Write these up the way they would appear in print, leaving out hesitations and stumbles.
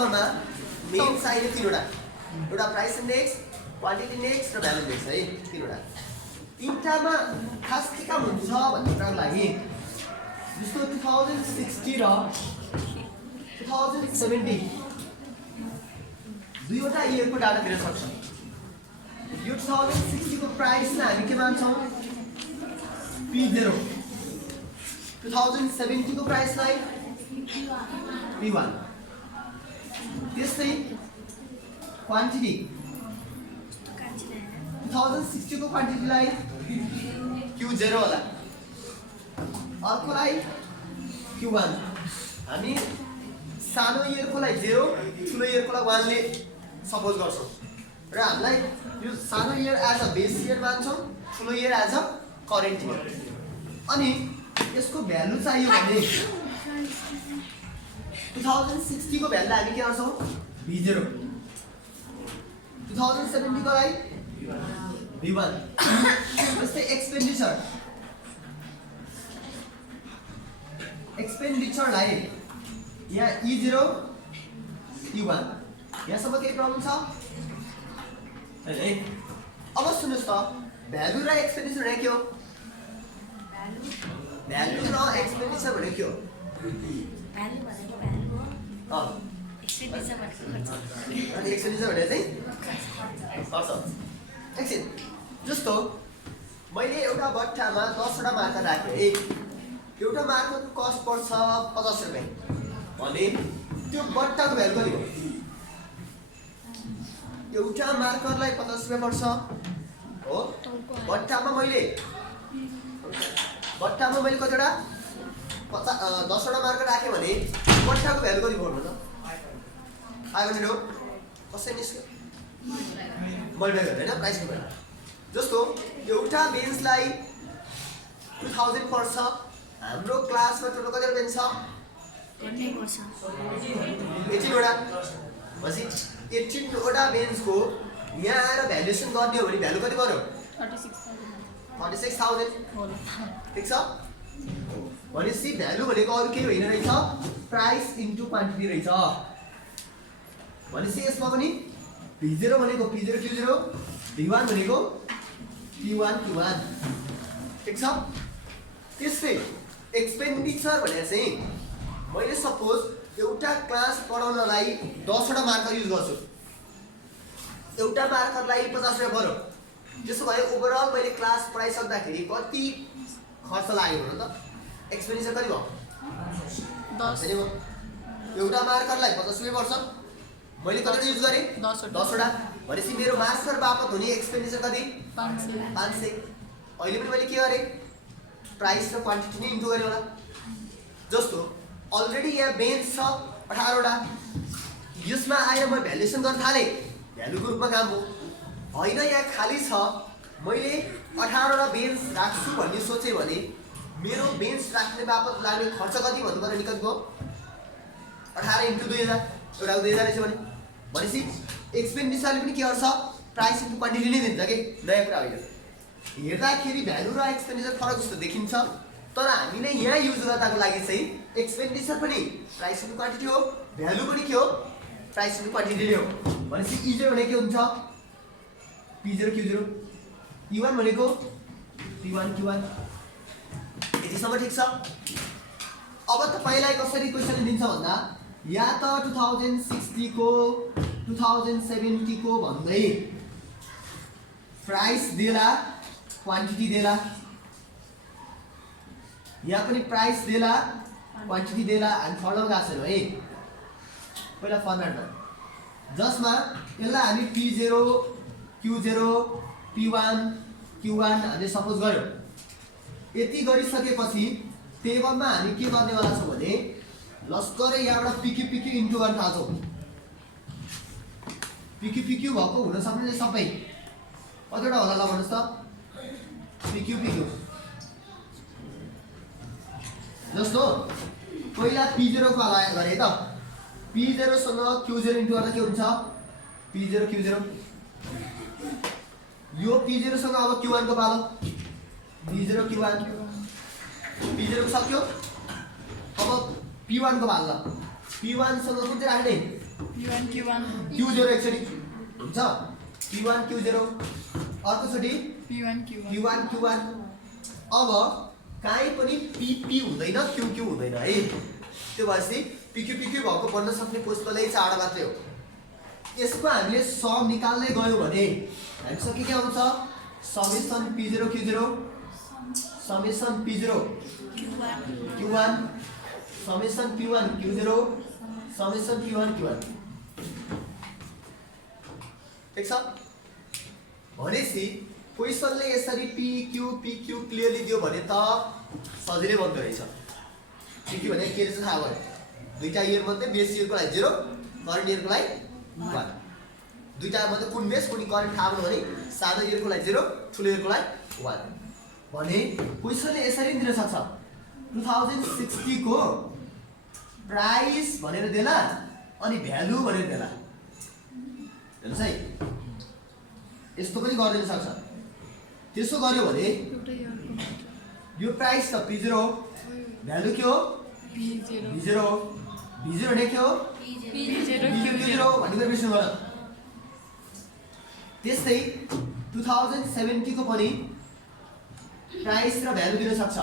नम्बरमा मेन चाहिने तीनवटा, एउटा प्राइस इन्डेक्स, क्वान्टिटी इन्डेक्स र भ्यालु इन्डेक्स है, तीनवटा। तीनटामा खास के काम हुन्छ भन्ने कुराको लागि जस्तो 2060 र 2070 दुईवटा इयरको डाटा दिन सक्छ। यो 2060 को प्राइसलाई हामी के मान्छौँ P0, 2070 को प्राइसलाई P1। त्यस्तै क्वान्टिटी 2060 को क्वान्टिटीलाई Q0 होला, अर्कोलाई Q1। हामी सानो इयरकोलाई 0, ठुलो इयरकोलाई 1 ले सपोज गर्छौँ र हामीलाई यो सानो year as a base year मान्छौँ, ठुलो year as a current year. अनि यसको भ्यालु चाहियो भने 2060 को भ्यालु हामी के गर्छौँ V0, 2070 को लागि V1। जस्तै एक्सपेन्डिचरलाई यहाँ E0 E1 यहाँसम्म केही प्रब्लम छ है। अब सुन्नुहोस् त भ्यालु र एक्सपेन्डिचर भनेको के हो? भ्यालु र एक्सपेन्डिचर भनेको के हो? भ्यालु भनेको भ्यालु हो, एक्सपेन्डिचर भनेको खर्च। अनि एक्सपेन्डिचर भनेको चाहिँ खर्च। एकछिन, जस्तो मैले एउटा बट्टामा 10 वटा मार्कर राखेँ है, एउटा मार्करको कस्ट पर्छ 50 रुपैयाँ भने त्यो बट्टाको भ्यालु कति हो? एउटा मार्करलाई 50 रुपैयाँ पर्छ हो। बट्टामा मैले कतिवटा 10 वटा मार्कर राखेँ भने बट्टाको भ्यालु कति पर्छ त? 500 हो। कसरी निस्क्यो? मल्टिप्लाई गर्दैन प्राइसको भ्यालु। जस्तो एउटा बेन्चलाई 2000 पर्छ, हाम्रो क्लासमा टोटल कतिवटा बेन्च छ? 18 वटा। भनेपछि 18 वटा बेन्चको यहाँ आएर भ्यालुएसन गर्ने हो भने भ्यालु कति पर्यो? 36,000। ठिक छ? भनेपछि भ्यालु भनेको अरू केही होइन रहेछ, प्राइस इन्टु क्वान्टिटी रहेछ। भनेपछि यसमा पनि V0 भनेको P0 Q0, V1 भनेको P1 Q1। ठिक छ? त्यस्तै एक्सपेन्डिचर भनेर चाहिँ मैले सपोज एउटा क्लास पढाउनलाई 10 वटा मार्कर युज गर्छु, एउटा मार्करलाई 50 रुपैयाँ पर्यो। त्यसो भए ओभरअल मैले क्लास पढाइसक्दाखेरि कति खर्च लाग्यो भन त? एक्सपेन्डिचर कति भयो? 10। एउटा मार्करलाई 50 रुपैयाँ पर्छ, मैले कतिवटा युज गरेँ? 10 वटा। भनेपछि मेरो मार्कर बापत हुने एक्सपेन्डिचर कति? 500। अहिले पनि मैले के गरेँ? प्राइस र क्वान्टिटी नै इन्टु गरेँ होला। जस्तो अलरेडी यहाँ बेन्च छ 18 वटा, यसमा आएर म भ्यालुएसन गर्न थालेँ, भ्यालुको रूपमा काम हो होइन। यहाँ खाली छ, मैले 18 वटा बेन्च राख्छु भन्ने सोचेँ भने मेरो बेन्च राख्ने बापत लाग्ने खर्च कति भन्नु पर्यो नि? कति भयो? 18 इन्टु 2000, एउटाको 2000 रहेछ भने। भनेपछि एक्सपेन्डिचरले पनि के गर्छ? प्राइस इन्टु क्वान्टिटी नै दिन्छ कि, नयाँ कुरा होइन। हेर्दाखेरि भ्यालु र एक्सपेन्डिचर फरक जस्तो देखिन्छ, तर हामीले यहाँ युज गर्दाको लागि चाहिँ एक्सपेन्डिचर पनि प्राइस इन्टु क्वान्टिटी हो, भ्यालु पनि के हो? प्राइस इन्टु क्वान्टिटी नै हो। भनेपछि E0 भनेको के हुन्छ? P0 Q0, E1 भनेको P1 Q1। यतिसम्म ठिक छ? अब तपाईँलाई कसरी क्वेसन दिन्छ भन्दा या त 2060 को 2070 को भन्दै प्राइस देला, क्वान्टिटी देला, यहाँ पनि प्राइस देला, क्वान्टिटी देला। हामी फर्ममा गएको छैनौँ है, पहिला फर्मेटमा, जसमा यसलाई हामी P0 Q0 P1 Q1 हामीले सपोज गर्यौँ। यति गरिसकेपछि टेबलमा हामी के गर्नेवाला छौँ भने लस्करै यहाँबाट PQ इन्टु गर्न थाल्छौँ। PQ भएको हुन सक्ने सबै कतिवटा होला ल भन्नुहोस् त? PQ जस्तो पहिला P0 को गरे त, P0 सँग Q0 इन्टु गर्दा के हुन्छ? P0 Q0। यो P0 सँग अब Q1 को पालो, P0 Q1, P0 को सक्यो। अब P1 को पालो, P1 सँग कुन चाहिँ राख्ने? Q1 Q1 Q0 एकचोटि हुन्छ P1 Q0 अर्कोचोटि P1 Q1 Q1 Q1 अब काहीँ पनि PP हुँदैन QQ हुँदैन है त्यो भएपछि PQ भएको बन्न सक्ने कोष्ठकलाई 4 मात्रै हो यसको हामीले सम निकाल्दै गयौँ भने हामीसँग के आउँछ summation P0 Q0 summation P0 Q1 summation P1 Q0 summation P1 Q1 ठिक छ भनेपछि क्वेशनले यसरी PQ PQ क्लियरली दियो भने त सजिलै बन्द रहेछ PQ भने के रहेछ थाहा भयो दुईटा इयर मध्ये बेस इयरको लागि 0 करेन्ट इयरको लागि 1 दुईटा मध्ये कुन बेस कुन करेन्ट थाहा भयो भने सानो इयरको लागि 0 ठुलो इयरको लागि 1 भने क्वेशनले यसरी दिन सक्छ 2060 को प्राइस भनेर देला अनि भ्यालु भनेर देला हेर्नुस् है यस्तो पनि गरिदिन सक्छ त्यसो गर्यो भने यो प्राइस त P0 हो भ्यालु के हो P0 V0 ने के हो P0 Q0 भन्ने कुरा बिर्सनु भयो त्यस्तै 2070 को पनि प्राइस र भ्यालु दिन सक्छ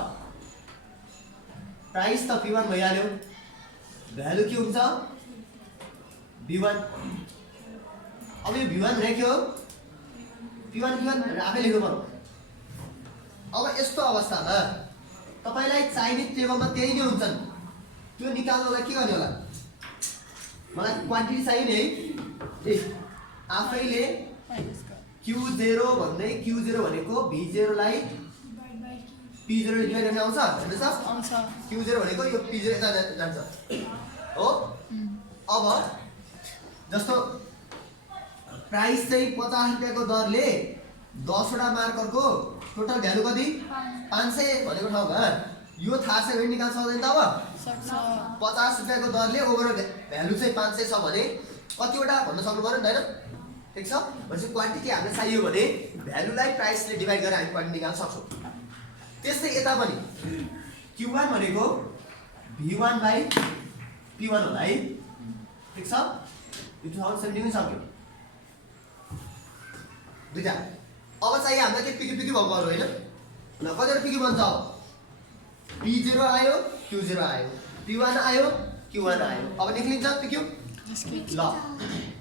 प्राइस त P1 भइहाल्यो भ्यालु के हुन्छ V1 अब यो V1 भने के हो P1 भनेर आफै लेख्नु पर्यो अब यस्तो अवस्थामा तपाईलाई चाहिने टेबलमा त्यही नै हुन्छन् त्यो निकाल्नलाई के गर्ने होला मलाई क्वान्टिटी चाहियो नि है ए आफैले Q0 भन्दै Q0 भनेको V0 लाई P0 ले डिभाइड गर्न आउँछ हेर्नुस् आउँछ Q0 भनेको यो P0 यता जान्छ हो अब जस्तो प्राइस चाहिँ 50 रुपैयाँको दरले 10 वटा मार्करको टोटल भ्यालु कति 500 भनेको ठाउँमा यो थाहा छ भने निकाल्न सक्दैन त अब सक्छ 50 रुपैयाँको दरले ओभरअल भ्यालु चाहिँ 500 छ भने कतिवटा भन्न सक्नु पर्यो नि हैन ठीक छ भनेपछि क्वान्टिटी हामीलाई चाहियो भने भ्यालुलाई प्राइसले डिभाइड गरेर हामी क्वान्टिटी निकाल्न सक्छौं त्यस्तै यता पनि Q1 भनेको V1 बाइ P1 होला है ठीक छ यो 2017 मै सक्यो दुईटा अब चाहिँ हामीलाई के PQ भएको भयो हैन ल कतिवटा PQ बन्छ अब P0 आयो Q0 आयो P1 आयो Q1 आयो अब निक्लिन्छ PQ ल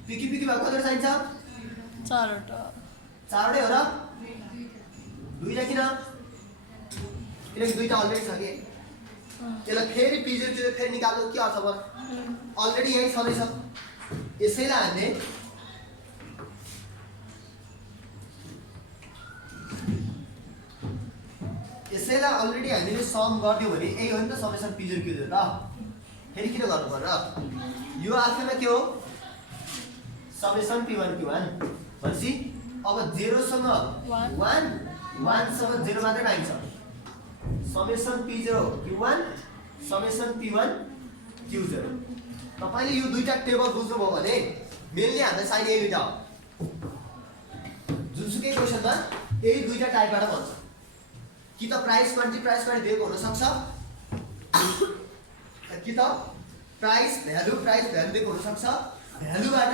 PQ भएको कतिवटा चाहिन्छ 4 वटा 4 वटै हो र दुईटा किनकि दुईटा अलरेडी छ के त्यसलाई फेरि P0 फेरि निकाल्नु के अर्थ भयो अलरेडी यही छँदैछ यसैलाई हामीले अलरेडी हामीले सम गर्दियौ भने यही हो नि त समेसन P0 Q0 त फेरि किन गर्नु पर्यो यो आफैमा के हो समेसन P1 Q1 भनेपछि अब 0 सँग 1 1 सँग 0 मात्रै पाइन्छ summation P0 Q1 summation P1 Q0 तपाईले यो दुईटा टेबल बुझ्नुभयो भने मेनली हामीलाई चाहिने यही दुईटा हो जुनसुकै क्वेशनमा यही दुईटा टाइपबाट भन्छ कि त प्राइस क्वान्टिटी दिएको हुन सक्छ कि त प्राइस भ्यालु दिएको हुन सक्छ भ्यालुबाट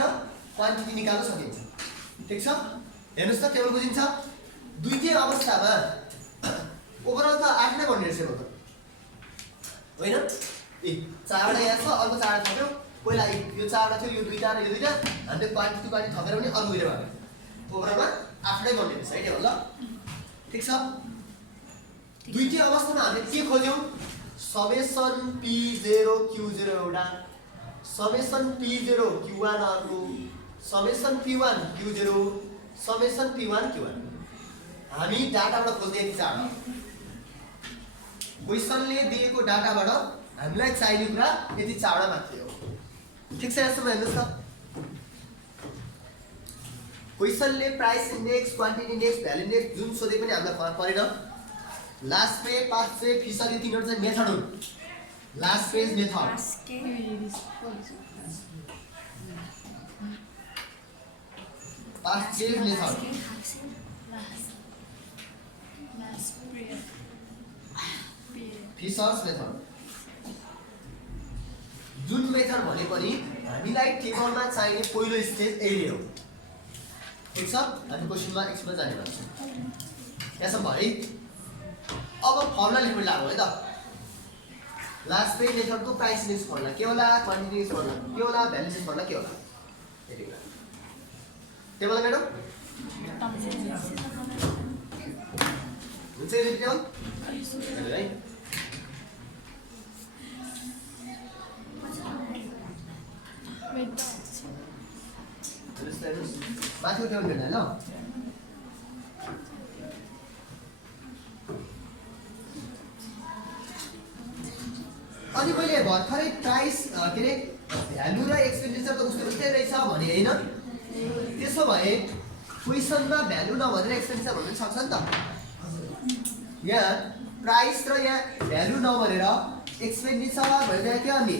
क्वान्टिटी निकाल्न सकिन्छ ठीक छ हेर्नुस् त टेबल बुझिन्छ दुईटै अवस्थामा ओभरअल त 8 नै भन्ने रहेछ त होइन ए 4 वटा यहाँ छ अर्को 4 वटा थप्यो पहिला यो 4 वटा थियो यो दुईटा र यो दुईटा हामीले क्वान्टिटी थपेर पनि अर्को दुईटा भयो ओभरअलमा 8 नै भन्ने रहेछ है टेबल ल ठीक छ दुईटै अवस्थामा हामीले के खोज्यौं समेसन P0 Q0 एउटा समेसन P0 Q1 अर्को summation P1 Q0 summation P1 Q1 हामी डाटाबाट खोज्दै यति चाँडो क्वेशनले दिएको डाटाबाट हामीलाई चाहिने कुरा यति चाँडो मात्रै हो ठीक छ यसो हेर्नुस् त क्वेशनले price index quantity index value index जुन सोधे पनि हामीलाई फरक परेन लास्ट पे पास पे फिसल यो तीनवटा चाहिँ मेथड हुन् last phase method pass phase method फिसर्स मेथड जुन मेथड भने पनि हामीलाई टेबलमा चाहिने पहिलो स्टेज यही हो। ठिक छ, हामी क्वेसनमा एक्सप्लेन जाने गर्छौँ। यहाँसम्म भयो है। अब फर्मुला लेख्नु लाग्यो है त। लास्ट पे मेथडको प्राइस इन्डेक्स फर्मुला के होला, क्वान्टिटी इन्डेक्स फर्मुला के होला, भ्यालु इन्डेक्स फर्मुला के होला, यति कुरा। टेबल म्याडम हुन्छ यो टेबल है। माथिको टेबल भेट्न ल। अनि मैले भर्खरै प्राइस के अरे भ्यालु र एक्सपेन्डिचर त उस्तै उस्तै रहेछ भने होइन। त्यसो भए क्वेसनमा भ्यालु नभनेर एक्सपेन्डिचर भन्नु सक्छ नि त। यहाँ प्राइस र यहाँ भ्यालु नभनेर एक्सपेन्डिचर भनेर के गर्ने,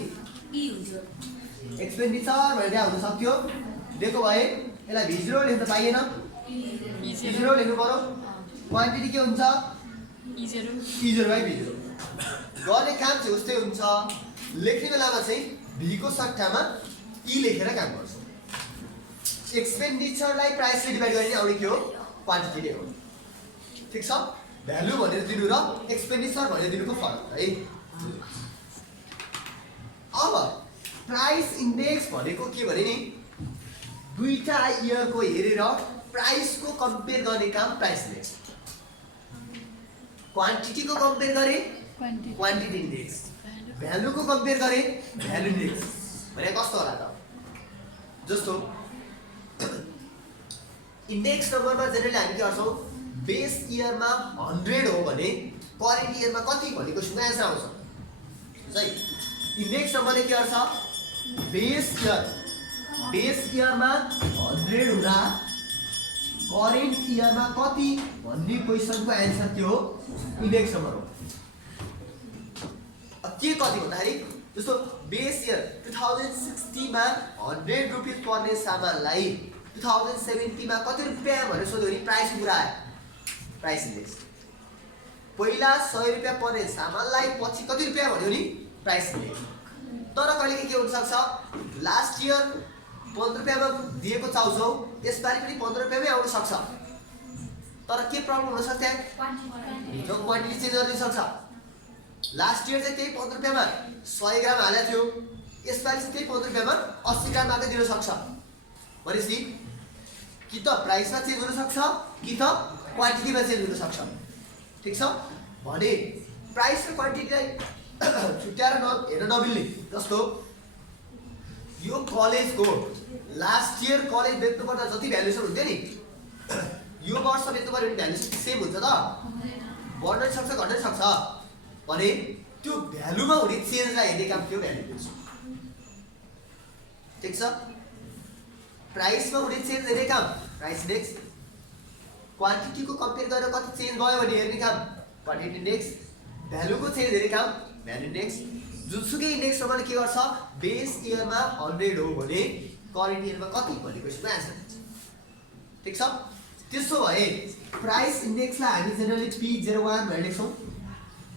एक्सपेन्डिचर भनेर हुन सक्थ्यो। दिएको भए यसलाई V0 लेख्न पाइएन, V0 लेख्नु पर्यो। क्वान्टिटी के हुन्छ, E0/V0। गर्ने काम चाहिँ उस्तै हुन्छ। लेख्ने बेलामा चाहिँ V को सट्टामा E लेखेर काम गर्छ। एक्सपेन्डिचरलाई प्राइसले डिभाइड गर्ने आउने के हो, क्वान्टिटी नै हो। ठिक छ, भ्यालु भनेर दिनु र एक्सपेन्डिचर भनेर दिनुको फरक है। अब प्राइस इन्डेक्स भनेको के भने नि, दुईटा इयरको हेरेर प्राइसको कम्पेयर गर्ने काम प्राइस इन्डेक्स, क्वान्टिटीको कम्पेयर गरे क्वान्टिटी इन्डेक्स, भ्यालुको कम्पेयर गरे भ्यालु इन्डेक्स भने कस्तो होला त। जस्तो इन्डेक्स नम्बरमा जेनरली हामी के गर्छौँ, बेस इयरमा 100 हो भने करेन्ट इयरमा कति भन्ने क्वेसनको एन्सर आउँछ है। इन्डेक्स नम्बरले के गर्छ, बेस इयरमा 100 हुँदा करेन्ट इयरमा कति भन्ने क्वेसनको एन्सर के हो, इन्डेक्स नम्बर हो। के कति भन्दाखेरि जस्तो बेस इयर 2060 मा 100 रुपियाँ पर्ने सामानलाई 2070 मा कति रुपियाँ भनेर सोध्यो भने प्राइसको कुरा आयो, प्राइस इन्डेक्स। पहिला 100 रुपियाँ पर्ने सामानलाई पछि कति रुपियाँ भन्यो नि, प्राइस इन्डेक्स। तर कहिले के हुन सक्छ, लास्ट इयर 15 रुपियाँमा दिएको चाउचाउ यसपालि पनि 15 रुपियाँमै आउन सक्छ। तर के प्रब्लम हुन सक्छ, भित्रको क्वान्टिटी चेन्ज गर्न सक्छ। लास्ट इयर चाहिँ त्यही 15 रुपियाँमा 100 ग्राम हालेको थियो, यसपालि चाहिँ त्यही 15 रुपियाँमा 80 ग्राम मात्रै दिन सक्छ। भनेपछि कि त प्राइसमा चेन्ज हुन सक्छ कि त क्वान्टिटीमा चेन्ज हुन सक्छ। ठिक छ, भने प्राइस र क्वान्टिटीलाई छुट्याएर हेर्न नमिल्ने। जस्तो यो कलेजको लास्ट इयर कलेज बेच्नुपर्दा जति भ्यालुएसन हुन्थ्यो नि, यो वर्ष बेच्नु पर्यो भने भ्यालुएसन सेम हुन्छ त, बढ्नै सक्छ घट्नै सक्छ। भने त्यो भ्यालुमा हुने चेन्जलाई हेर्ने काम के हो, भ्यालु इन्डेक्स। ठिक छ, प्राइसमा हुने चेन्ज हेर्ने काम प्राइस इन्डेक्स, क्वान्टिटीको कम्पेयर गरेर कति चेन्ज भयो भने हेर्ने काम क्वान्टिटी इन्डेक्स, भ्यालुको चेन्ज हेर्ने काम भ्यालु इन्डेक्स। जुनसुकै इन्डेक्स नम्बरले के गर्छ, बेस इयरमा 100 हो भने करेन्ट इयरमा कति भन्ने क्वेसनको एन्सर दिन्छ। ठिक छ, त्यसो भए प्राइस इन्डेक्सलाई हामी जेनरली P01 भनेर लेख्छौँ।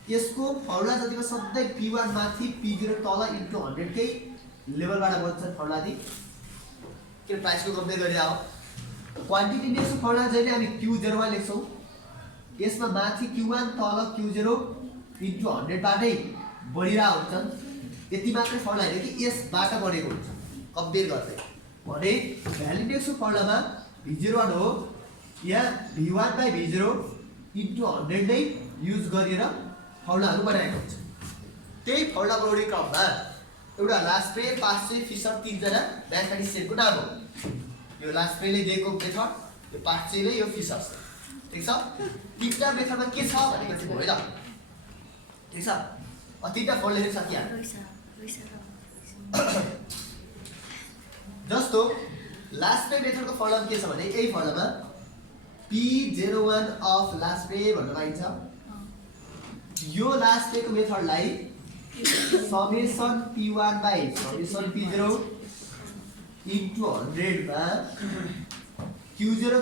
यसको फर्मुला जतिमा सधैँ P1 माथि P0 तल इन्टु 100 कै लेभलबाट बन्छ फर्मुला दि, के प्राइसको कम्पेयर गरेर हो। क्वान्टिटी इन्डेक्सको फर्मुला जहिले हामी Q01 लेख्छौँ, यसमा माथि Q1 तल Q0 इन्टु 100 बाटै बढिरहेको हुन्छन्। यति मात्रै फर्मुला होइन कि यसबाट बढेको हुन्छ कम्पेयर गर्दै। भने भ्यालु इन्डेक्सको फर्मुलामा V01 हो, यहाँ V1/V0 इन्टु 100 नै युज गरेर फर्मुलाहरू बनाएको हुन्छ। त्यही फर्मुला बनाउने क्रममा एउटा लास्प्रे, पास्ट्रे, फिसर तीनजना म्याथमेटिसियनको नाम हो। यो लास्प्रेले दिएको मेथड, यो पास्ट्रेले, यो फिसर। ठिक छ, तीनटा मेथडमा के छ भनेको चाहिँ भयो त। ठिक छ, तीनटा फर्मुला लेख्न सकिहाल्यो। जस्तो लास्प्रे मेथडको फर्मुला के छ भने यही फर्मुलामा P01 अफ लास्प्रे भन्न पाइन्छ। यो लास्प्रेको मेथडलाई समेसन P1/समेसन P0 इन्टु 100 मा Q0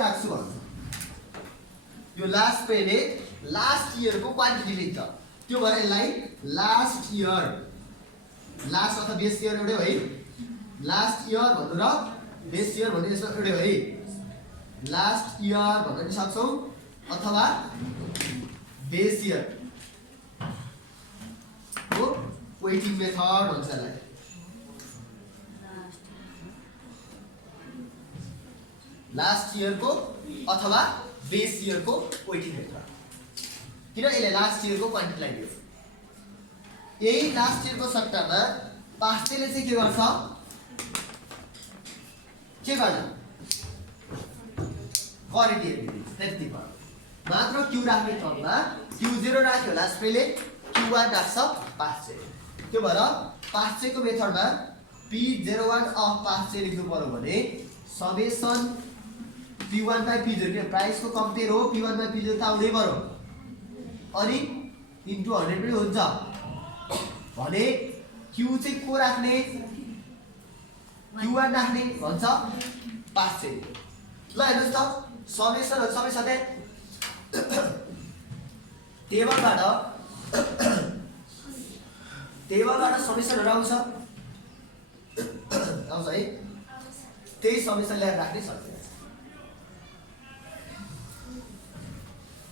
राख्छु भन्छ। यो लास्प्रेले लास्ट इयरको क्वान्टिटी लिन्छ, त्यो भएर यसलाई लास्ट इयर, लास्ट अथवा बेस इयर एउटै है, लास्ट इयर भन्नु र बेस इयर भन्नु यसमा एउटै हो है। लास्ट इयर भन्न पनि सक्छौँ अथवा बेस इयर हो वेटिङ मेथड भन्छ यसलाई। लास्ट इयरको अथवा बेस इयरको वेटिङ मेथड। किन यसले लास्ट इयरको क्वान्टिटीलाई दियो। यही लास्ट इयरको सट्टामा पास्टेले चाहिँ के गर्छ, के गर्छ क्वालिटी हेरिदिन्छ त्यति भयो मात्र। क्यू राख्ने क्रममा Q0 राख्यो लास्टले, Q1 राख्छ पास्टे। त्यो भएर पास्टेको मेथडमा P01 अफ पास्टे लेख्नु पर्यो भने समेसन P1 बाई P0 के प्राइसको कम्पेयर हो, P1 बाई P0 त आउँदै पर्यो अनि इन्टु 100 पनि हुन्छ भने Q चाहिँ को राख्ने, Q1 राख्ने भन्छ पास्टे। ल हेर्नुहोस् त समेसनहरू सबै सधैँ टेबलबाट समेसनहरू आउँछ है, त्यही समेसन ल्याएर राख्नै सक्छ।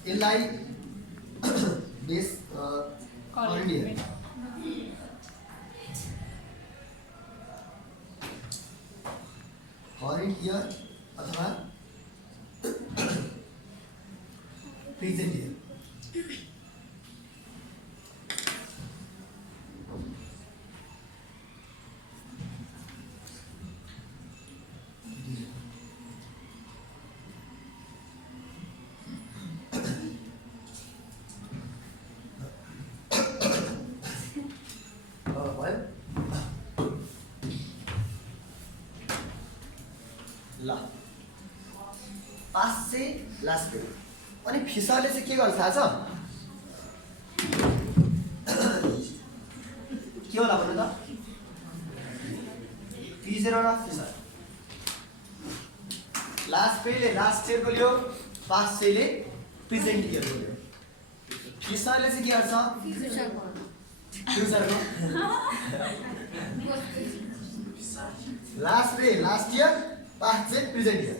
यसलाई बेस करेन्ट इयर अथवा प्रेजेन्ट इयर ल पास चाहिँ लास्ट पेड। अनि फिसरले चाहिँ के गर्छ थाहा छ, के होला भन्नु त P0 र फिसर। लास्ट पेडले लास्ट इयरको लियो, पास चाहिँले प्रेजेन्ट इयरको लियो। फिसरले चाहिँ के गर्छ फ्युचरको। लास्ट पे लास्ट इयर, पास चाहिँ प्रेजेन्ट इयर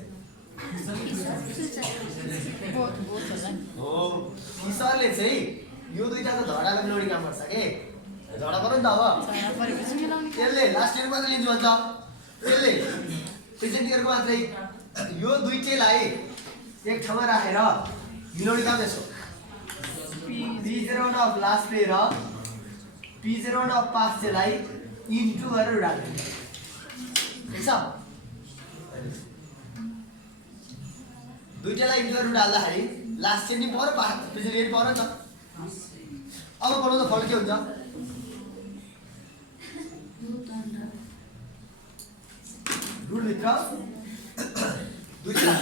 हो। फिसरले चाहिँ यो दुईटा त धडालाई मिलाउने काम गर्छ के, झडा पर्यो नि त। अब त्यसले लास्ट इयरको मात्रै लिन्छु भन्छ, त्यसले प्रेजेन्ट इयरको मात्रै। यो दुईटैलाई एक ठाउँमा राखेर मिलाउने काम यसो P01 अफ लास्ट पे र P01 अफ पास चाहिँलाई इन्टु गरेर राख्ने, ठिक छ। दुईटालाई इन्टु गरेर डाल्दाखेरि लास्ट चाहिँ नि पर्यो, पास प्रेजेन्ट इयर पर्यो नि त। अब बनाउँदा फल के हुन्छ, रुलभित्र दुईटा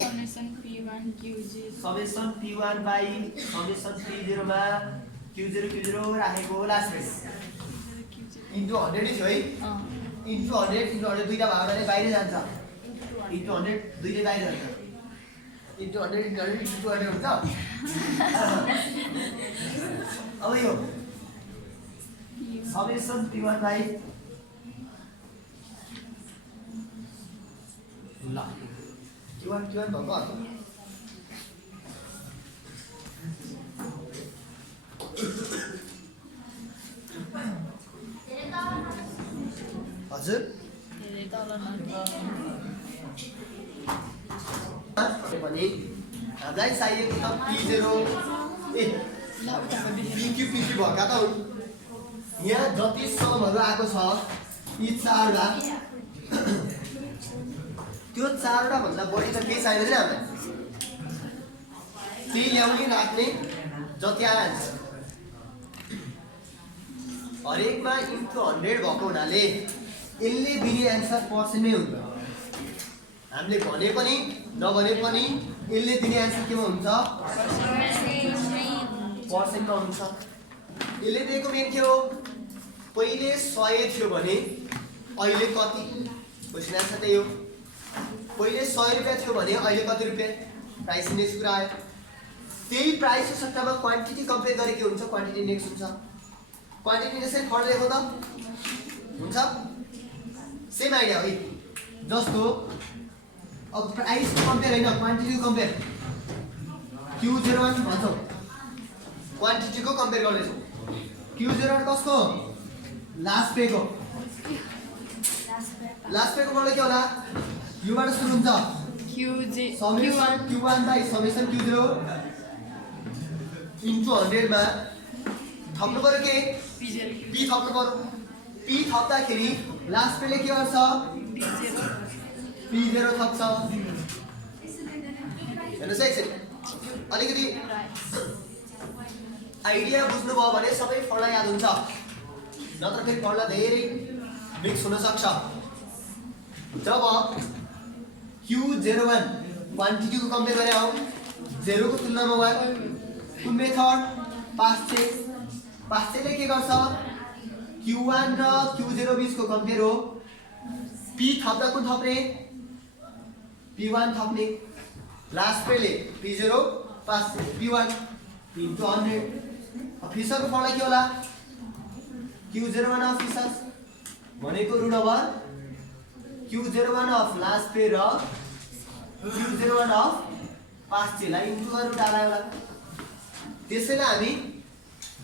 summation P1 Q0 summation P1 by summation P0 मा Q0 राखेको लास्ट पेज इन्टु 100 थियो है। इन्टु 100 दुईटा भागले बाहिर जान्छ, इन्टु 100 दुईटै बाहिर जान्छ, इन्टु 100 इन्टु 100 हुन्छ। अब यो समेसन P1 बाई ल Q1 भएको हजुर भने हामीलाई चाहिएको त P0 PQ भएका त हुन्। यहाँ जति समहरू आएको छ यी चारवटा, त्यो चारवटा भन्दा बढी त केही चाहिँदैन हामीलाई। त्यही ल्याउने राख्ने जति आइहाल्छ हरेकमा इन्टु 100 भएको हुनाले यसले दिने एन्सर पर्सेन्टमै हुन्छ। हामीले भने पनि नभने पनि यसले दिने एन्सर केमा हुन्छ, पर्सेन्टमा हुन्छ। यसले दिएको मेन के हो, पहिले 100 थियो भने अहिले कति, क्वेसन एन्सर त्यही हो। पहिले 100 रुपियाँ थियो भने अहिले कति रुपियाँ, प्राइस इन्डेक्स कुरा आयो। त्यही प्राइसको सट्टामा क्वान्टिटी कम्पेयर गरे के हुन्छ, क्वान्टिटी इन्डेक्स हुन्छ। क्वान्टिटी इन्डेक्स फर्म लेखो त हुन्छ, सेम आइडिया हो है जस्तो अब प्राइसको कम्पेयर होइन क्वान्टिटीको कम्पेयर Q01 भन्छौँ क्वान्टिटीको कम्पेयर गर्दैछौँ Q01 कसको लास्ट पेको मतलब के होला युबाट सुरु हुन्छ QJ summation Q1 by summation Q0 into 100 मा थप्नु पर्यो के P थप्नु पर्यो P थप्दाखेरि लास्ट पेले के गर्छ P0 थप्छ हेर्नुहोस् एकछिन अलिकति आइडिया बुझ्नुभयो भने सबै फर्मुला याद हुन्छ नत्र फेरि फर्मुला धेरै मिक्स हुन सक्छ जब Q01 क्वान्टिटीको कम्पेयर गरे हौ 0 को तुलनामा 1 कुन मेथड पास्चेले के गर्छ Q1 र Q0 बीचको कम्पेयर हो P थप्दा कुन थप्ने P1 थप्ने Laspeyres P0 Paasche P1 into 100 फिसरको फर्मुला के होला Q01 अफ फिसर्स भनेको रुट ओभर Q01 अफ लास्ट पे र Q01 अफ पास्चेलाई इन्टु गरेर डाला होला त्यसैले हामी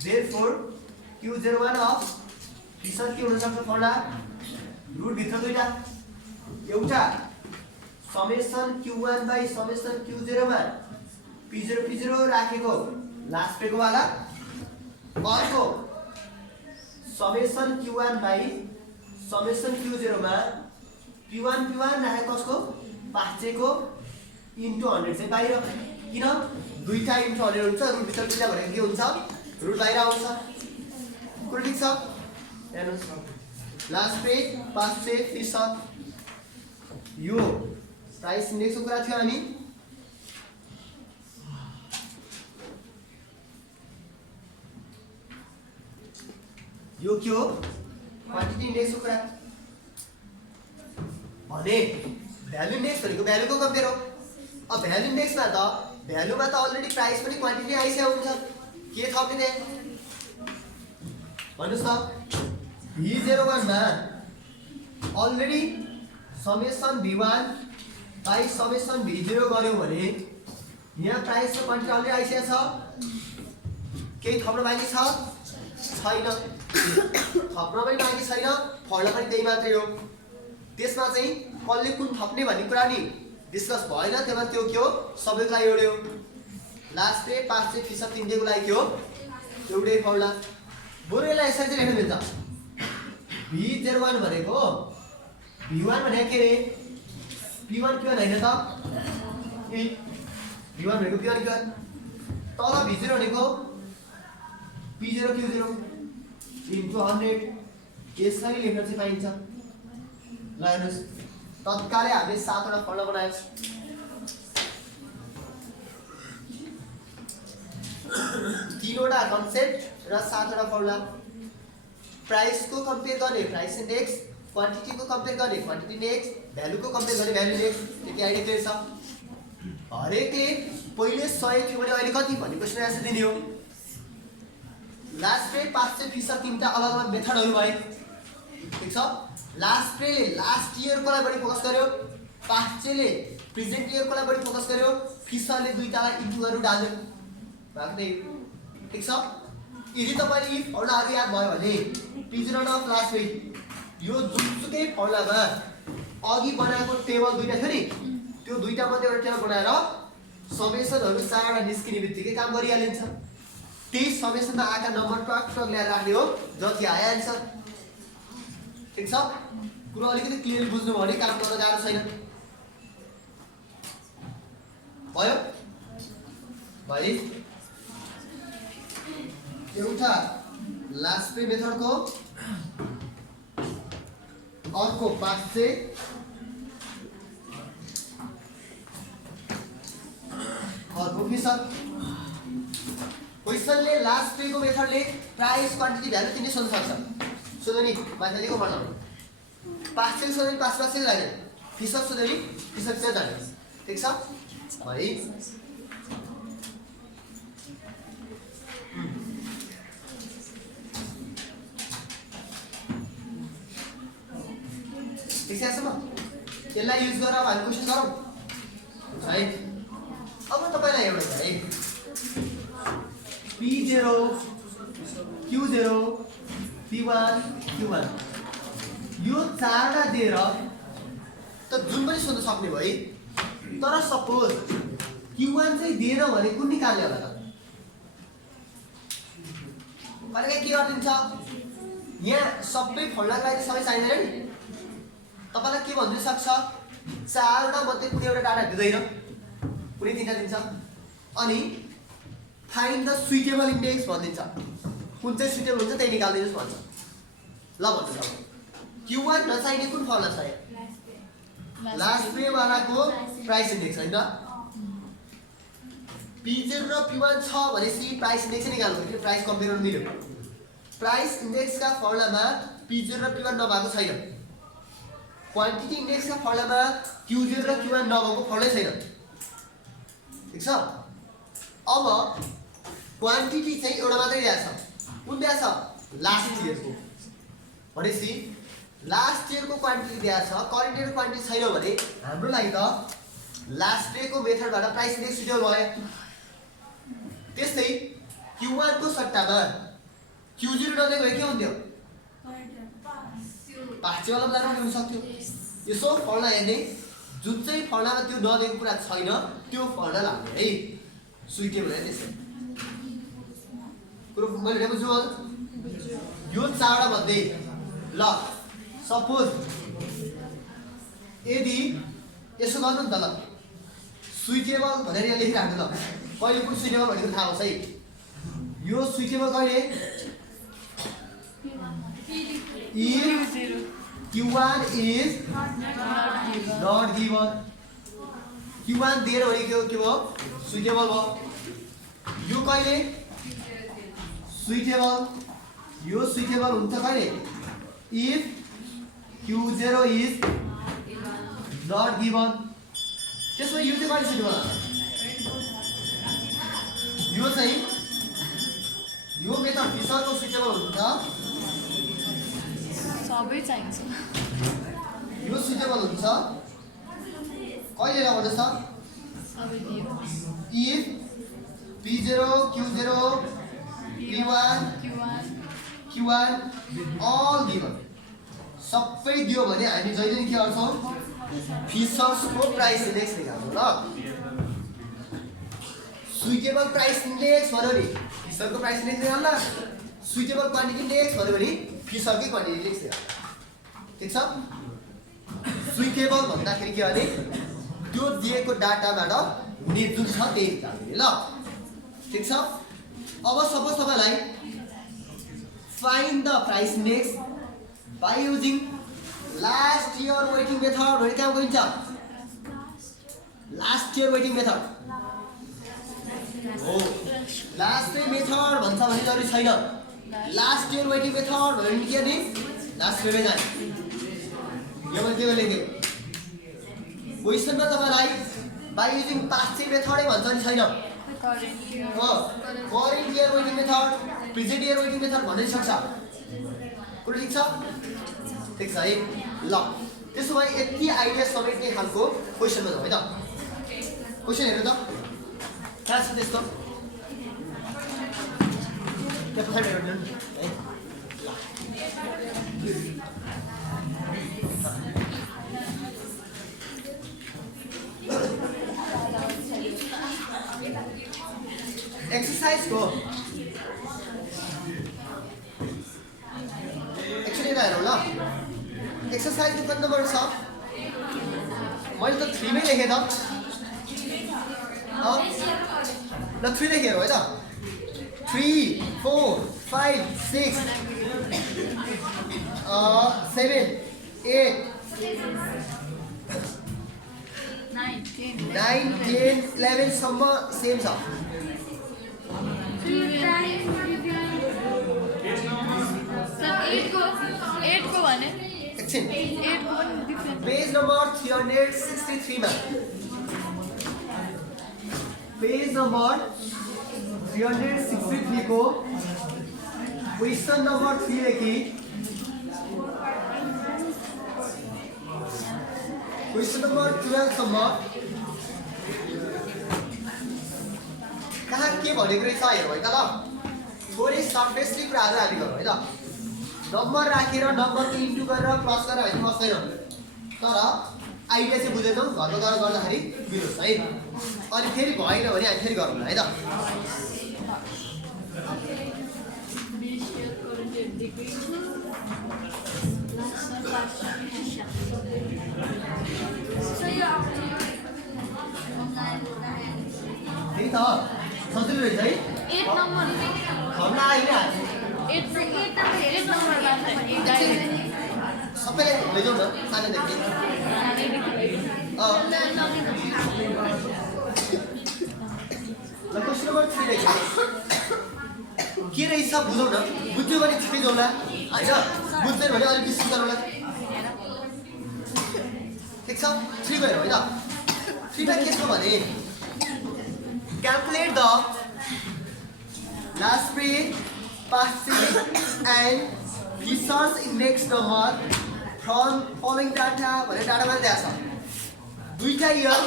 देयरफोर Q01 अफ फिसर के हुन सक्छ फर्मुला रुट भित्र दुईटा एउटा summation Q1 by summation Q0 मा P0 राखेको लास्ट पेको वाला अर्को summation Q1 by summation Q0 मा P1 राखेको कसको पास्चेको इन्टु 100 चाहिँ बाहिर किन दुईटा इन्टु 100 हुन्छ रुट भित्र दुईटा भनेको के हुन्छ रुट बाहिर आउँछ कुरो ठिक छ हेर्नुहोस् लास्ट पे पास्चे फिसर यो प्राइस इन्डेक्सको कुरा थियो हामी यो के हो क्वान्टिटी इन्डेक्सको कुरा भने भ्यालु इन्डेक्स भनेको भ्यालुको कम्पेयर हो अब भ्यालु इन्डेक्समा त अलरेडी प्राइस पनि क्वान्टिटी आइसकेको हुन्छ के थप्ने भन्नुहोस् त V01 मा already summation V1 by summation V0 गर्यो भने यहाँ प्राइस र क्वान्टिटी अलरेडी आइसकेको छ केही थप्न बाँकी छैन थप्न पनि बाँकी छैन फर्मुला पनि त्यही मात्रै हो त्यसमा चाहिँ कसले कुन थप्ने भन्ने कुरा नि डिस्कस भएन त्यसमा त्यो के हो सबैको लागि एउटै हो लास्ट पे पास चाहिँ फिसर तिनटेको लागि के हो एउटै फर्मुला बरु यसलाई यसरी चाहिँ लेख्न मिल्छ V01 भनेको V1 भनेको के रे P1 होइन त V1 भनेको P1 तल V0 भनेको P0 Q0 इन्टु 100 यसरी लेख्न चाहिँ पाइन्छ ल हेर्नुहोस् तत्कालै हामीले 7 वटा फर्मुला बनाएको छ 3 वटा कन्सेप्ट र 7 वटा फर्मुला प्राइसको कम्पेयर गर्ने प्राइस इन्डेक्स क्वान्टिटीको कम्पेयर गर्ने क्वान्टिटी इन्डेक्स भ्यालुको कम्पेयर गर्ने भ्यालु इन्डेक्स त्यति आइडिया क्लियर छ हरेकले पहिले 100 थियो भने अहिले कति भन्ने क्वेसन आन्सर दिने हो लास्ट पे पास चाहिँ फिसर तीनटा अलग अलग मेथडहरु भए ठीक छ लास्ट पेले लास्ट इयरको लागि बढी फोकस गर्यो पास्चेले प्रेजेन्ट इयरको लागि बढी फोकस गर्यो फिसरले दुईटालाई इन्टु गरेर डाल्यो भाग्दै ठीक छ यदि तपाईले यी फर्मुलाहरु याद भयो भने P0 अफ लास्ट पे यो जुनसुकै फर्मुलामा अघि बनाएको टेबल दुईटा थियो नि त्यो दुईटा मध्ये एउटा टेबल बनाएर समेसनहरु चारवटा निस्किने बित्तिकै काम गरिहालिन्छ त्यही समेसनमा आएका नम्बर टक ल्याएर राख्ने हो जति आयो आन्सर ठीक छ कुरा अलिकति क्लियरली बुझ्नु भयो भने काम गर्न गाह्रो छैन भयो भाइ एउटा लास्ट पे मेथडको अर्को पास चाहिँ अर्को फिसर क्वेशनले लास्ट पे को मेथडले प्राइस क्वान्टिटी भ्यालु तिनै सोध्न सक्छ सोध्यो नि माथिको भन्न पास चाहिँ सोध्यो नि पास चाहिँ लाग्दैन फिसर सोध्यो नि फिसर चाहिँ जाने ठीक छ भाइ बुझिसकेसम्म यसलाई युज गरेर अब हामी क्वेसन गरौँ है। अब तपाईलाई एउटा है P0 Q0 P1 Q1 यो चारवटा दिएर त जुन पनि सोध्न सक्ने भयो है। तर सपोज Q1 चाहिँ दिएन भने कुन निकाल्ने होला त? कहिले के गरिदिन्छ यहाँ सबै फर्मुलाको लागि सबै चाहिँदैन नि। तपाईलाई के भन्न सक्छ चारवटा मध्ये कुनै एउटा डाटा दिँदैन कुनै तिनवटा दिन्छ अनि फाइन्ड द सुइटेबल इन्डेक्स भनिदिन्छ कुन चाहिँ सुइटेबल हुन्छ त्यही निकाल्दिनुहोस् भन्छ। ल भन्नु अब Q1 नचाहिने कुन फर्मुला छ यहाँ लास्ट पे वालाको प्राइस इन्डेक्स हैन P0 र P1 छ भनेपछि प्राइस इन्डेक्स निकाल्नु पर्यो प्राइस कम्पेयर गर्न मिल्यो। प्राइस इन्डेक्सका फर्मुलामा P0 र P1 नभएको छैन। क्वान्टिटी इन्डेक्सका फर्मुलामा Q0 र Q1 नभएको फर्मुलै छैन। ठीक छ। अब क्वान्टिटी चाहिँ एउटा मात्रै दिएको छ कुन दिएको छ लास्ट इयरको भनेपछि लास्ट इयरको क्वान्टिटी दिएको छ करेन्ट इयरको क्वान्टिटी छैन भने हाम्रो लागि त लास्ट डेको मेथडबाट प्राइस इन्डेक्स सुटेबल भयो। त्यस्तै Q1 को सट्टामा Q0 नदिएको भए के हुन्थ्यो पार्टिकल जानु हुन सक्थ्यो। यसो फर्मुला हेर्ने जुन चाहिँ फर्मुलामा त्यो नदिएको कुरा छैन त्यो फर्मुला लाग्ने है सुइटेबल है। त्यसै कुरो मैले बुझ्नु भयो यो चारवटा मध्ये ल सपोज यदि यसो गर्नु नि त ल सुइटेबल भनेर यहाँ लेखिराख्नु ल कहिले कुन सुइटेबल भनेको थाहा होस् है। यो सुइटेबल कहिले if Q1 is not given Q1 दिएर भने के भयो सुइटेबल भयो। यो कहिले सुइटेबल यो सुइटेबल हुन्छ कहिले if Q0 is not given त्यसो यो चाहिँ कहिले सुइटेबल यो चाहिँ यो मेथड फिसरको सुइटेबल हुन्छ सबै चाहिन्छ यो सुइटेबल हुन्छ कहिले लगाउँदैछ सबै दियो if P0 Q0 P1 Q1 all given सबै दियो भने हामी जहिले नि के गर्छौँ फिसर्सको प्राइस इन्डेक्स निकाल्छौँ ल। सुइटेबल प्राइस इन्डेक्स भन्यो नि फिसरको प्राइस इन्डेक्स निकाल्न सुइटेबल क्वान्टिटी इन्डेक्स भन्यो भने फिसरकै क्वान्टिटी इन्डेक्स निकाल्न। ठिक छ। सुइटेबल भन्दाखेरि के भने त्यो दिएको डाटाबाट हुने जुन छ त्यही निकाल्ने ल। ठिक छ। अब सपोज तपाईलाई find the price index by using last year waiting method भने त्यहाँ गइन्छ लास्ट इयर वेटिङ मेथड हो। लास्ट इयर मेथड भन्छ भने जरुरी छैन लास्ट इयर वेटिङ मेथड भने के नि लास्ट इयर जाने यो मैले के लेखे क्वेसनमा तपाईलाई बाई युजिङ पास्ट इयर मेथडै भन्छ नि छैन current year waiting method present year waiting method भन्नै सक्छ। कुरो ठिक छ। ठिक छ है ल त्यसो भए यति आइडिया समेट्ने खालको क्वेसनमा जाउँ है त। क्वेसन हेर्नु त कहाँ छ त्यस्तो त्यो पछाडि हेर्नु है एक्सरसाइज को एक्चुअली हेरौँ ल एक्सरसाइज कति नम्बर छ मैले त 3 मै लेखेँ त ल 3 लेखेँ है त 3 4 5 6 7 8 9 10 11 सम्म सेम छ। एकछिन पेज नम्बर 363 मा पेज नम्बर 363 को क्वेसन नम्बर 3 देखि क्वेसन नम्बर 12 सम्म कहाँ के भनेको रहेछ हेरौँ है त ल। थोरै सर्फेसली कुराहरू हामी गरौँ है त। नम्बर राखेर नम्बरको इन्टु गरेर प्लस गरेर हामी बस्दैनौँ, तर आइडिया चाहिँ बुझेनौँ। घरमा गएर गर्दाखेरि बुझ्नुहोस् है। अनि फेरि भएन भने हामी फेरि गरौँ है त। त्यही त सजिलो रहेछ है। 8 नम्बर घरमा आयो नि आज 8 नम्बर सबैले लैजाउँ न सानोदेखि। ल क्वेसन नम्बर 3 रहेछ के रहेछ बुझौँ न। बुझ्यो भने छिटै जाउँला होइन, बुझ्दैन भने अलिक डिस्कस गरौँला। ठिक छ 3 गयो है त। 3 मा के छ भने calculate the last pay, past pay and Fisher's index number from following data भने डाटामा दिएको छ। दुईटा इयर,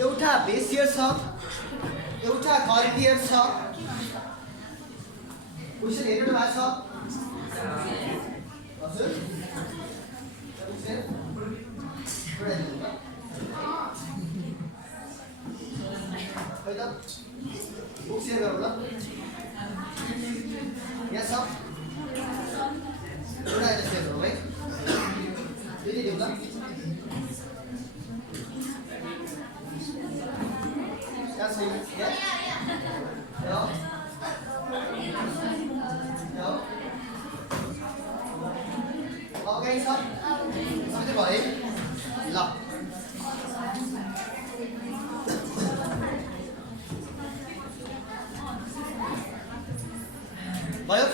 एउटा बेस इयर छ, एउटा करेन्ट इयर छ। क्वेसन हेर्नु भएको छ हजुर? खै त बुक सेयर गरौँ ल। यहाँ छ एउटा यता सेयर गरौँ है। त्यही दिउँ ल। यहाँ छ यहाँ यो यो अगाडि छ सबै भयो ल। भयो।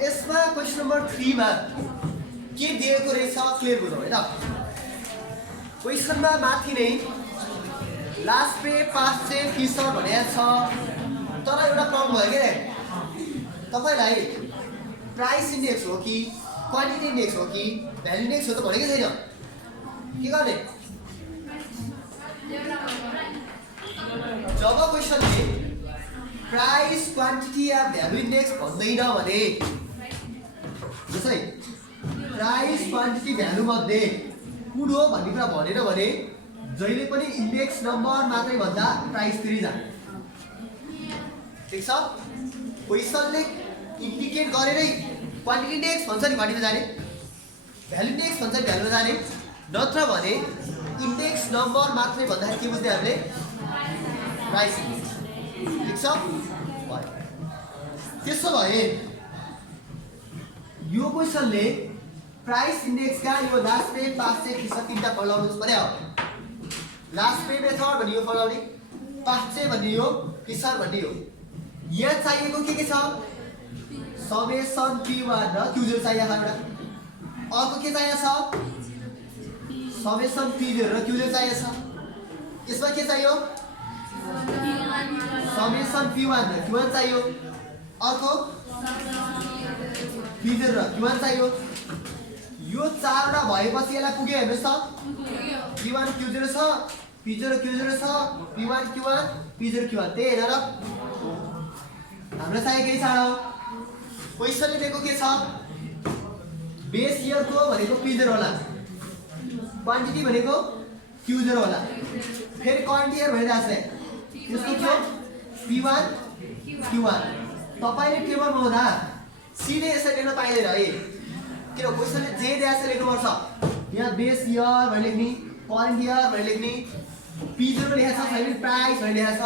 यसमा क्वेसन नम्बर 3 मा के दिएको रहेछ क्लियर बुझौँ है त। क्वेसनमा माथि नै लास्ट पे पास्ट चाहिँ फिसर भनेको छ, तर एउटा प्रब्लम भयो के तपाईँलाई प्राइस इन्डेक्स हो कि क्वान्टिटी इन्डेक्स हो कि भ्यालु इन्डेक्स हो त भनेकै छैन। के गर्ने जब क्वेसनले प्राइस क्वान्टिटी या भ्यालु इन्डेक्स भन्दैन भने, जस्तै प्राइस क्वान्टिटी भ्यालु मध्ये कुन हो भन्ने कुरा भनेन भने जहिले पनि इन्डेक्स नम्बर मात्रै भन्दा प्राइस तिरै जाने। ठिक छ। क्वेसनले इन्डिकेट गरेरै क्वान्टिटी इन्डेक्स भन्छ नि क्वान्टिटीमा जाने, भ्यालु इन्डेक्स भन्छ नि भ्यालुमा जाने, नत्र भने इन्डेक्स नम्बर मात्रै भन्दाखेरि के बुझ्ने हामीले प्राइस इन्डेक्स। ठिक छ। त्यसो भए यो क्वेसनले प्राइस इन्डेक्सका यो लास्ट पे पास्ट पे फिसर तीनटा फलाउनु पर्यो। लास्ट पे मेथड भन्ने यो फलाउने, पास्ट पे भन्ने यो, फिसर भन्ने यो। यहाँ चाहिएको के छ? समेसन P1 र Q0 चाहिएको एउटा। अर्को के चाहिएको छ? समेसन P0 र Q0 चाहिएको छ। यसमा के चाहियो? समेसन P1 र Q1 चाहियो। अर्को P0 र Q1 चाहियो। यो चारवटा भएपछि यसलाई पुग्यो हेर्नुहोस् त। P1 Q0 छ, P0 Q0 छ, P1 Q1, P0 Q1। त्यही हेरेर हाम्रो चाहिएको केही छैन। क्वेसनले दिएको के छ? बेस इयरको भनेको P0 होला, क्वान्टिटी भनेको Q0 होला, फेरि करेन्ट इयर भनिरहेको छ। यसको के हो? P1 Q1। तपाईले टेबलमा हुँदा सिधै यसरी लेख्न पाइँदैन है, किन क्वेसनले जे दिएको छ लेख्नुपर्छ। यहाँ बेस इयर भनेर लेख्ने, करेन्ट इयर भनेर लेख्ने, P0 लेखेको छ छैन, प्राइस भनेर लेखेको छ,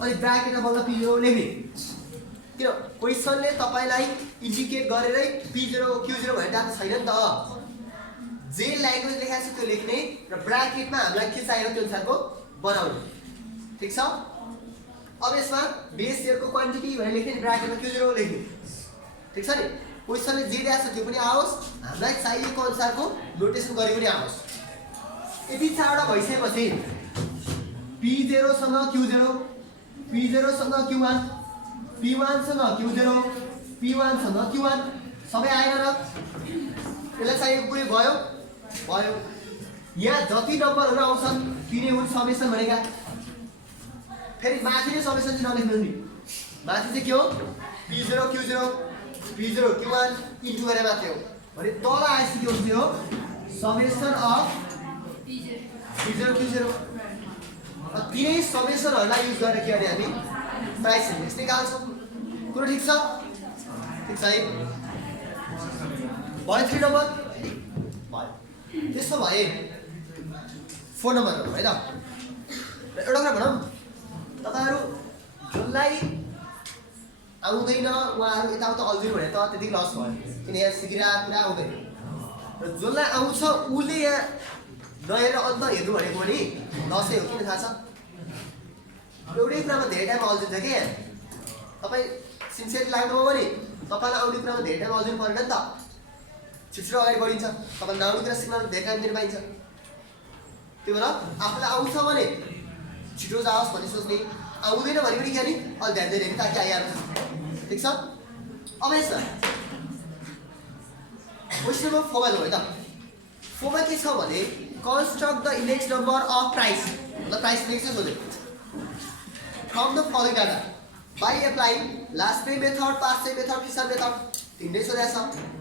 अनि ब्राकेटमा बल्ल P0 लेख्ने। किन क्वेसनले तपाईलाई इन्डिकेट गरेरै P0 Q0 भनेर डाटा छैन नि त। जे ल्याङ्ग्वेज लेखेको छ त्यो लेख्ने र ब्राकेटमा हामीलाई के चाहिएको त्यो अनुसारको बनाउने। ठिक छ। अब यसमा बेस इयरको क्वान्टिटी भनेर लेख्ने, ब्राकेटमा Q0 लेख्ने। ठिक छ नि। क्वेसनले जे दिएको छ त्यो पनि आओस्, हामीलाई चाहिएको अनुसारको नोटेसन गरे पनि आओस्। यति चारवटा भइसकेपछि P0 सँग Q0, P0 सँग Q1, P1 सँग Q0, P1 सँग Q1 सबै आएन र? यसलाई चाहिएको पुरै भयो। भयो। यहाँ जति नम्बरहरू आउँछन् तिनै हुन् समेसन भनेका। फेरि माथि नै समेसन चाहिँ नलेख्नु नि, माथि चाहिँ के हो P0 Q0 P0 Q1 into गरेर मात्रै हो भने तल आएपछि के हुन्छ यो समेसन अफ P0 Q0। तिनै समेसनहरूलाई युज गरेर के गर्ने हामी प्राइस इन्डेक्स निकाल्छौँ। कुरो ठिक छ? ठिक छ है? भयो 3 नम्बर भयो। त्यसो भए 4 नम्बर है त। र एउटा कुरा भनौँ, तपाईँहरू जसलाई आउँदैन उहाँहरू यताउता अल्झिनु भने त त्यति लस भयो, किन यहाँ सिकिरहेको कुरा आउँदैन। र जसलाई आउँछ उसले यहाँ नहेरेर अन्त हेर्नु भनेको पनि लसै हो। किन थाहा छ? एउटै कुरामा धेरै टाइम अल्झिन्छ कि यहाँ। तपाईँ सिन्सियरली लाग्नुभयो भने तपाईँलाई आउने कुरामा धेरै टाइम अल्झिनु परेन नि त, छिटो अगाडि बढिन्छ। तपाईँले नआउने कुरा सिक्न धेरै टाइम दिनु पाइन्छ। त्यो भएर आफूलाई आउँछ भने छिटो जाओस् भन्ने सोच्ने, आउँदैन भने पनि क्या नि अलि ध्यान दिने ताकि आइहाल्छ। ठिक छ? अब यसमा क्वेसन नम्बर 4 मा जाउँ है त। 4 मा के छ भने construct the index number of price, मतलब प्राइस इन्डेक्स चाहिँ सोध्यो from the following data by applying last pay method, past pay method, fissure method. तिनटै सोधेको छ।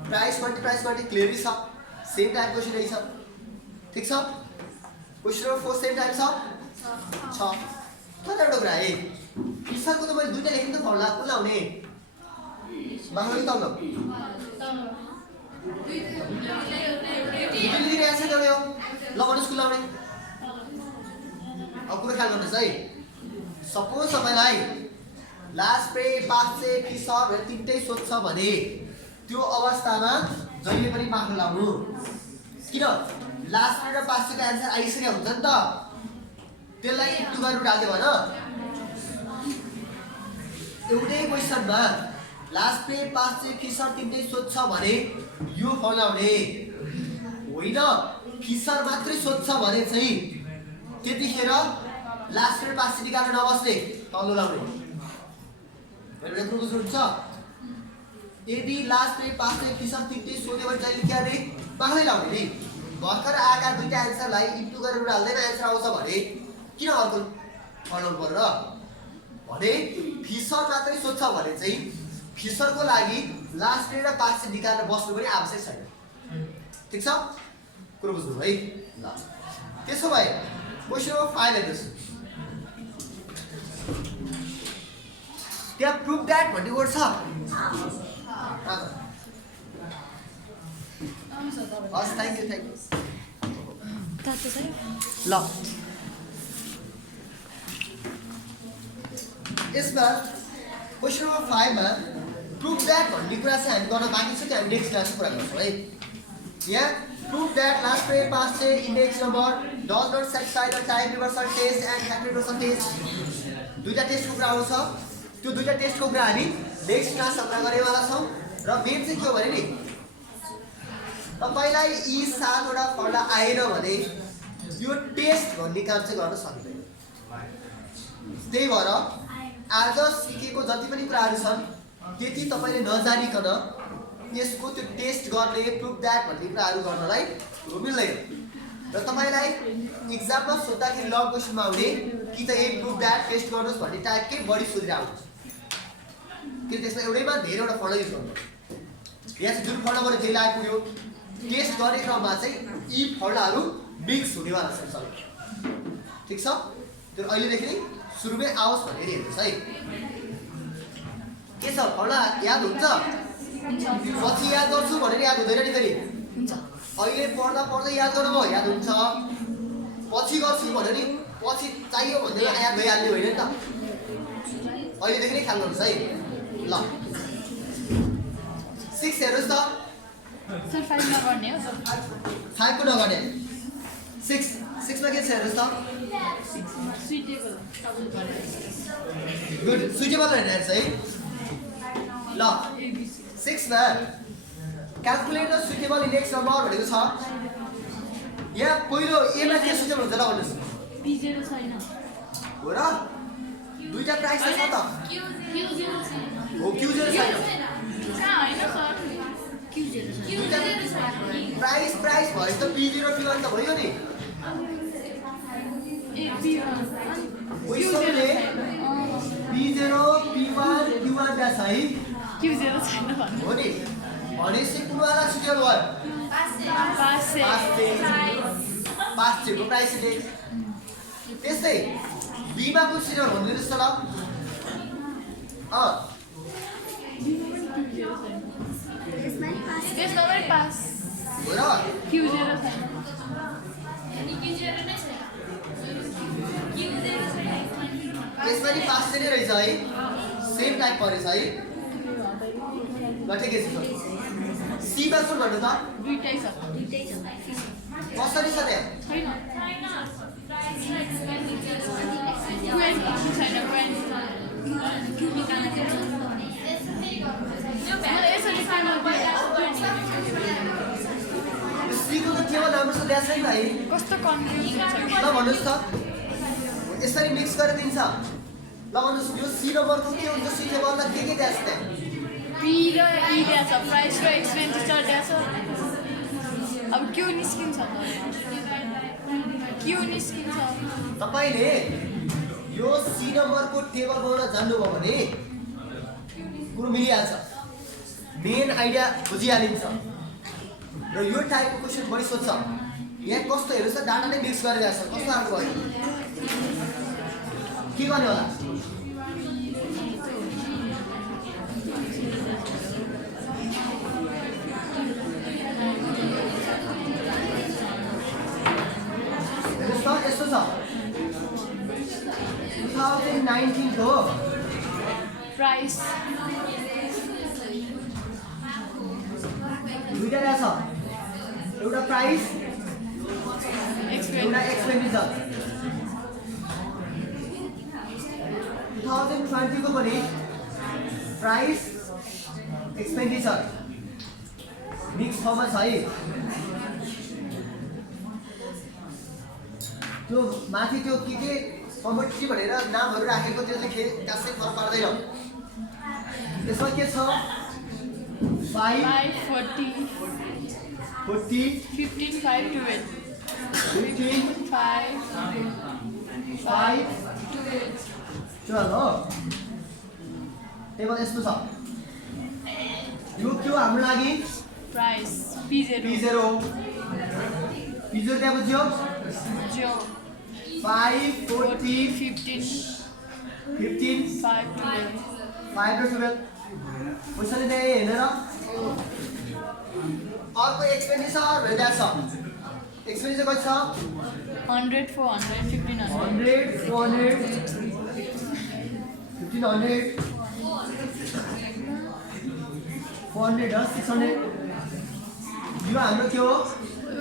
प्राइस क्वान्टी क्लियरली छ, सेम टाइप क्वेसन रहेछ। ठिक छ? क्वेसन नम्बर 4 सेम टाइप छ। तर एउटा कुरा है, फिसरको त मैले दुईटा लेखेँ नि त फर्मुला, कुन लाउने माग्नु कि तल एउटै हो। ल भन्नुहोस् कुन लाउने? अब कुरो ख्याल गर्नुहोस् है। सपोज तपाईँलाई लास्ट पे पास्ट पे फिसर भनेर तिनटै सोध्छ भने त्यो अवस्थामा जहिले पनि माग्नु लाउनु। किन? लास्ट पे र पास्ट पेको एन्सर आइसकेको हुन्छ नि त, त्यसलाई इन्टु गरेर डाल्दियो भन। एउटै क्वेसनमा लास्ट पे पास्ट पे फिसर तिनटै सोध्छ भने यो फर्मुला हुने होइन। फिसर मात्रै सोध्छ भने चाहिँ त्यतिखेर लास्ट पे पास्ट पे निकालेर नबस्ने, तल्लो लाउने। एउटा कुरो बुझ्नुहुन्छ? यदि लास्ट पे पास्ट पे फिसर तिनटै सोध्यो भने चाहिँ क्या रे माग्दै लाउने नि। भर्खर आएका दुईटा एन्सरलाई इन्टु गरेर डाल्दैन एन्सर आउँछ भने किन अर्को फर्मुला परेर भने फिसर मात्रै सोध्छ भने चाहिँ फिसरको लागि लास्ट पे र पास्ट पे निकालेर बस्नु पनि आवश्यक छैन। ठिक छ? कुरो बुझ्नु है? ल त्यसो भए क्वेसन नम्बर 5 हेर्नुहोस्। त्यहाँ प्रुभ द्याट भन्ने वर्ड छ। हस्, थ्याङ्क यू। ल यसमा क्वेसन नम्बर 5 मा प्रुभ द्याट भन्ने कुरा चाहिँ हामी गर्न बाँकी छ, त्यो हामी नेक्स्ट क्लासमा कुरा गर्छौँ है। यहाँ प्रुभ द्याट लास्ट पे Paasche index number does not satisfy the time reversal test and factorisation test. दुईटा टेस्टको कुरा आउँछ। त्यो दुईटा टेस्टको कुरा हामी नेक्स्ट क्लासमा कुरा गर्नेवाला छौँ। र मेन चाहिँ के हो भने नि तपाईँलाई यी 7वटा फर्मुला आएन भने यो टेस्ट भन्ने काम चाहिँ गर्न सकिँदैन। त्यही भएर आज सिकेको जति पनि कुराहरू छन् त्यति तपाईँले नजानिकन त्यसको त्यो टेस्ट गर्ने प्रुभ द्याट भन्ने कुराहरू गर्नलाई मिल्दैन। र तपाईँलाई इक्जाममा सोद्धाखेरि लङ क्वेसनमा आउने कि त यही प्रुभ द्याट टेस्ट गर्नुहोस् भन्ने टाइपकै बढी सोधिरहेको हुन्छ। किन त्यसमा एउटैमा धेरैवटा फर्मुला युज गर्नु। यहाँ चाहिँ जुन फर्मुला मैले जेल आइपुग्यो टेस्ट गर्ने क्रममा चाहिँ यी फर्मुलाहरू मिक्स हुनेवाला छ सबै। ठिक छ? त्यो अहिलेदेखि नै सुरुमै आओस् भनेर हेर्नुहोस् है। के छ फर्मुला याद हुन्छ? पछि याद गर्छु भनेर याद हुँदैन नि फेरि। अहिले पढ्दा पढ्दै याद गर्नुभयो याद हुन्छ, पछि गर्छु भन्यो नि पछि चाहियो भनेर याद भइहाल्ने होइन नि त। अहिलेदेखि नै ख्याल गर्नुहोस् है। ल 6 हेर्नुहोस् त। 5 नगर्ने हो। 5 को नगर्ने। 6 मा के छ हेर्नुहोस् त। गुड, सुइटेबल हेर्नुहोस् है। ल 6 मा calculate the suitable index number भनेको छ। यहाँ पहिलो ए मा के सुइटेबल हुन्छ ल भन्नुहोस्। P0 छैन। हो र? दुईटा प्राइस छ त। Q0 छैन। हो Q0 छैन। कहाँ हैन सर? प्राइस भयो त P0 P1 त भयो नि ए P1 उइसले P0 P1 Q1 bash है Q0 छैन भन्नु हो नि भनेपछि कुनवाला सिरियल भयो पास को प्राइस त्यस्तै बीमा को सिरियल भन्दिनु जस्तो ल त्यसमा पनि पास हो र Q0 छैन त्यसमा नि पास चाहिँ नै रहेछ है सेम टाइप परेछ है ल ठिकै छ सीमा कुन भन्नु त दुईटै छ कसरी छ त्यहाँ छैन क्वेन छैन क्वेन यसरी फाइनल सीको त केवल राम्रो छ त्यहाँ छैन है कस्तो कन्फ्युजन छ ल भन्नुहोस् त यसरी मिक्स गरेर दिन्छ ल भन्नुहोस् यो सी नम्बरको के हुन्छ सी टेबलमा के त्यहाँ छ त्यहाँ पी र ई त्यहाँ छ प्राइस र एक्सपेन्डिचर त्यहाँ छ अब क्यू निस्किन्छ क्यू निस्किन्छ तपाईले यो सी नम्बरको टेबल बनाउन जान्नुभयो भने कुरो मिलिहाल्छ मेन आइडिया बुझिहालिन्छ र यो टाइपको क्वेसन बढी सोध्छ यहाँ कस्तो हेर्नुहोस् त डाटा नै मिक्स गरेर छ कस्तो राम्रो भयो के गर्ने होला यस्तो छ 2019 को प्राइस दुईटा रहेछ एउटा प्राइस एउटा एक्सपेन्डिचर 2020 को पनि प्राइस एक्सपेन्डिचर मिक्स फर्ममा छ है त्यो माथि त्यो के कमोडिटी भनेर नामहरू राखेको त्यो चाहिँ खासै फरक पर्दैन यसमा के छ 5 40 40 15 5 12 15 5 5 12 हो टेबल यस्तो छ यो के हो हाम्रो लागि प्राइस P0 P0 त्यहाँ बुझ्यो 5 40 15 15 5 12 5 र 12 पैसाले त्यहाँ हेरेर अर्को एक्सपेन्डिचर भेट्दा छ एक्सपेन्डिचर कति छ 100 400 1500 100 400 1500 400 600 यो हाम्रो के हो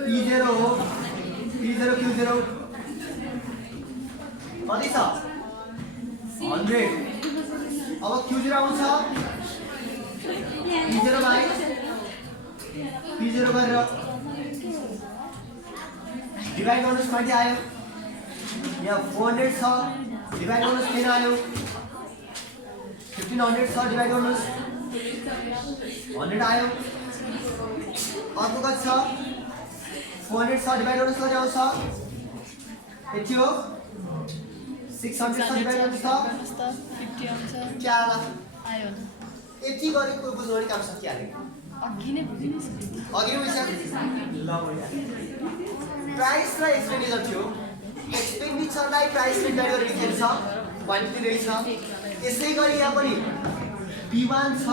P0 हो P0 Q0 कति छ 100 अब Q0 आउँछ P0 बाई P0 गरेर डिभाइड गर्नुहोस् कति आयो यहाँ 400 छ डिभाइड गर्नुहोस् 10 आयो 1500 छ डिभाइड गर्नुहोस् 100 आयो अर्को कति छ 400 छ डिभाइड गर्नुहोस् कति आउँछ यति हो 600 छ डिभाइड गर्नुहोस् त 50 आउँछ क्या आयो यति गरेको बुझ्ने काम सकिहाल्यो अघि नै बुझिनु अघि प्राइस र एक्सपेन्डिचर थियो एक्सपेन्डिचरलाई प्राइस डिभाइड गरेर लेखेको छ क्वान्टिटी रहेछ यसै गरी यहाँ पनि P1 छ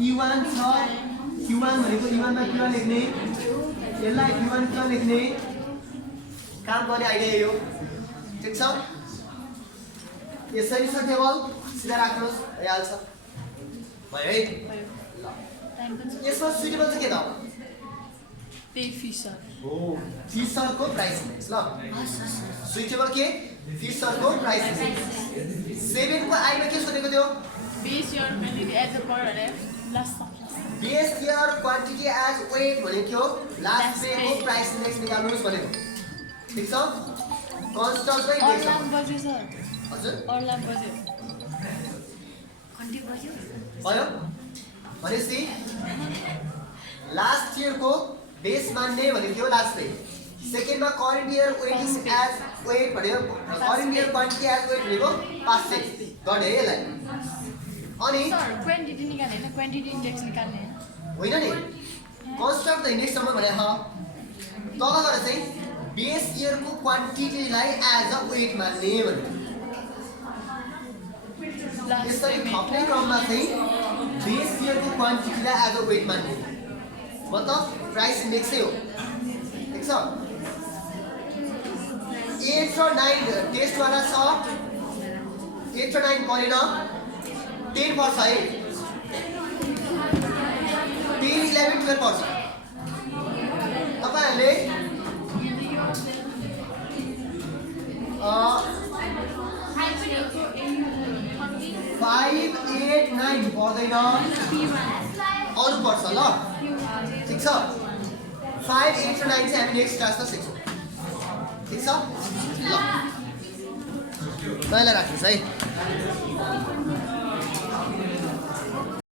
E1 छ Q1 भनेको E1 मा Q1 लेख्ने यसलाई Q1 Q1 लेख्ने काम गर्ने आइडिया यो ठिक छ यसरी छ टेबल सिधा राख्नुहोस् भइहाल्छ भयो है यसमा सुइटेबल चाहिँ के त पे फिसर हो फिसरको प्राइस इन्डेक्स ल सुइटेबल के फिसरको प्राइस इन्डेक्स 7 को आइमा के सोधेको थियो base year quantity as a per last base year quantity as weight भनेको लास्ट डेको प्राइस इन्डेक्स निकाल्नुस् भनेको ठीक छ कन्स्टन्टकै इन्डेक्स अरलाम बज्यो सर हजुर अरलाम बज्यो घन्टी बज्यो भयो भनेपछि लास्ट इयरको बेस मान्ने भनेको थियो लास्ट पे। सेकेन्डमा current year weight is as weight भनेको current year quantity as weight भनेको पास्ट टेन्स गर्ने है यसलाई। अनि सर क्वान्टिटी निकाल्ने होइन क्वान्टिटी इन्डेक्स निकाल्ने होइन नि कन्स्ट्रक्ट द इन्डेक्ससम्म भने तलबाट चाहिँ बेस इयरको क्वान्टिटीलाई एज अ वेट मान्ने भनेको। यसरी थप्ने क्रममा चाहिँ बेस इयरको क्वान्टिटीलाई एज अ वेट मान्ने मतलब प्राइस इन्डेक्सै हो। ठिक छ। 8 र 9 टेस्टवाला छ। 8 र 9 परेन 10 पर्छ है। 10, 11, 12 पर्छ। तपाईहरुले 5, 8, 9 पर्दैन अरु पर्छ ल। ठिक छ। 5, 8 र 9 चाहिँ हामी नेक्स्ट क्लासमा सिक्छौँ। ठिक छ ल। तैँलाई राख्नुहोस् है।